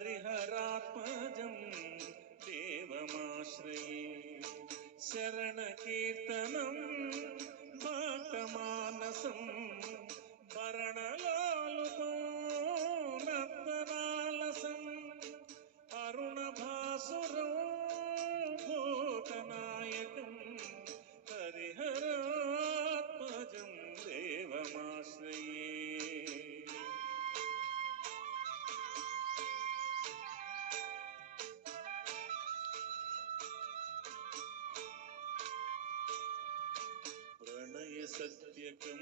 हरिहरात्मजं देवमाश्रये शरणकीर्तनं भक्तमानसं भरणलालुतो नर्तनालसम् अरुणभासुरो भूतनायकं हरिहरात्मजं देवमाश्रये प्रणयसत्यकं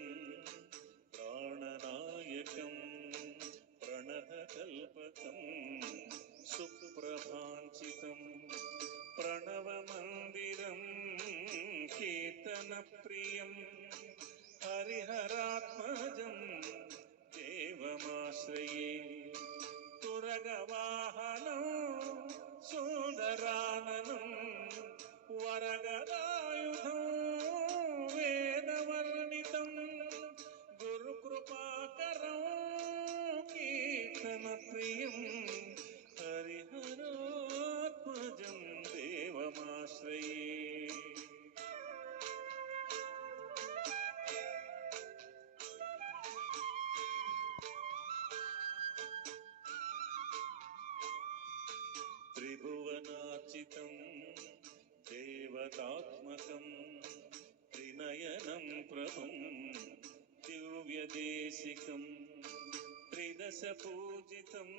प्राणनायकं प्रणतकल्पकं सुप्रभाञ्चितं प्रणवमन्दिरं कीर्तनप्रियं हरिहरात्मजं देवमाश्रये तुरगवाहनं सुन्दराननं वरगदायुधं वेदवर्णितं गुरुकृपाकरं कीर्तनप्रियं हरिहरात्मजं देवमाश्रये त्रिभुवनार्चितं देवतात्मकं त्रिनयनं प्रभुं दिव्यदेशिकं त्रिदशपूजितं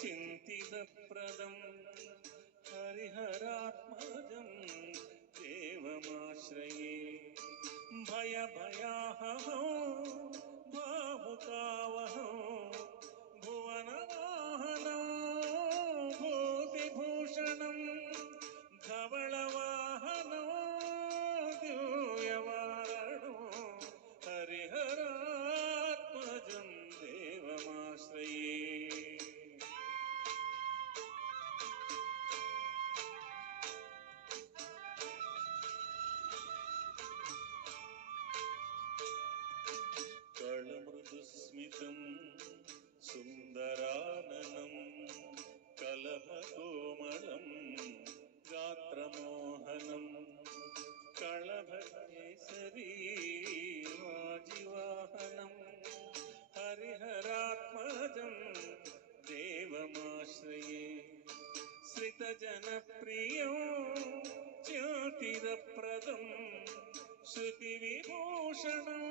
चिन्तितप्रदं हरिहरात्मजं देवमाश्रये भयभयाहं भावुकावहं भुवनवाहनं भूतिभूषणं धवलवाहनं दिव्यवारणं हरिहरात्मजं देवमाश्रये कलमृदुस्मितं सुन्दराननं कलभकोमलं गात्रमोहनं कलभकेसरी वाजिवाहनं हरिहरात्मजं देवमाश्रये श्रितजनप्रियं ज्योतिरप्रदं श्रुतिविभूषणं